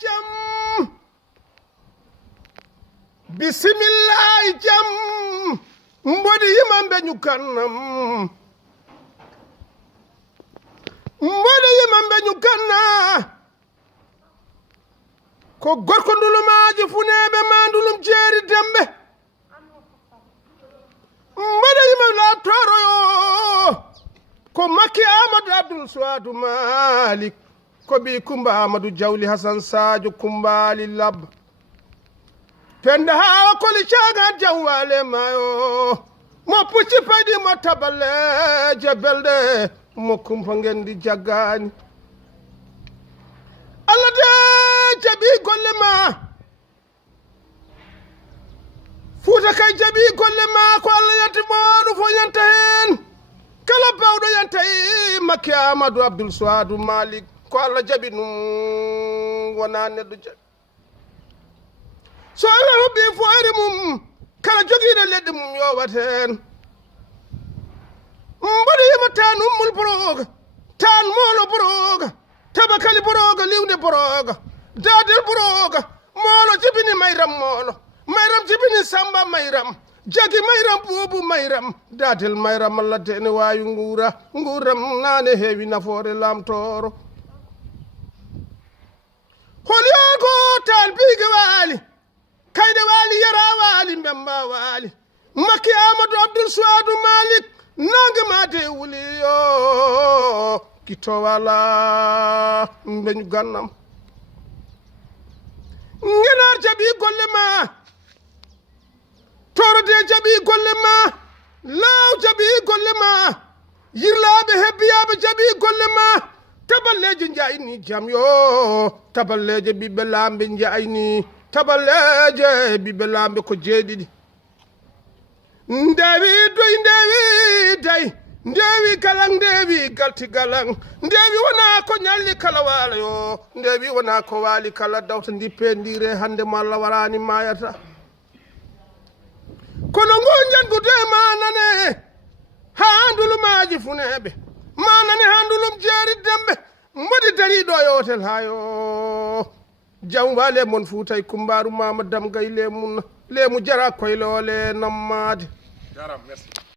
jam bismillah jam mbodi yimambe ñukanam mbodi yimambe ñukanna ko gorko ndulumaji funeɓe mandulum jeeri dembe mbodi yimam la toroyo ko makki amadou abdoul souadou malik ko bi kumba amadou diawli hasan sadio kumbali lab penda hawa koli caga jawwale mayo mo pucci payɗi mo taballe jebelde mo kumpa ngendi jaggani allah de jaɓi golle ma fuuta kay jaɓi golle ma ko allah yanti moɗo fo yanta hen kala bawɗo yanta e makki amadou abdoul souadou malik ko allah jaɓi ɗum wona neɗɗo jaɓi so allah hubbi foore mum kala jogiiɗo leɗɗe mum yowaten mboɗo yima tan ummul boroga tan moolo boroga tabakali boroga liwde boroga dadel boroga moolo jibini mayram moolo mayram jibini samba mayram jagi mayram buubu mayram dadel mayram allah de ene wawi nguuram nane heewi nafoore lamtoro holyogo tan biige waali kayde waali yara waali mbemba waali makki amadou abdoul souadou malik nangue ma de wuliyo kito wala mbeñu gannam ngenar jaɓi golle ma torode jaɓi golle ma law jaɓi golle ma yirlaɓe hebbiyaɓe jaɓi golle ma taballeje jayni jam yo taballeje ɓiɓɓe lamɓe jayni taballeje ɓiɓɓe lamɓe ko jeeɗiɗi ndewi doy ndewi day ndewi galang ndewi galti galang ndewi wona ko ñalli kala waala yo ndewi wona ko waali kala dawta dippe ndire hande mo allah warani mayata kono ngo jangude manane handulumaji funeɓe manane handulum jeeri dembe mboɗi dari ɗo e hôtel ha yo jam wale mon fuutay kumbaru mama damgay lemu jara koylole nammade jaram merci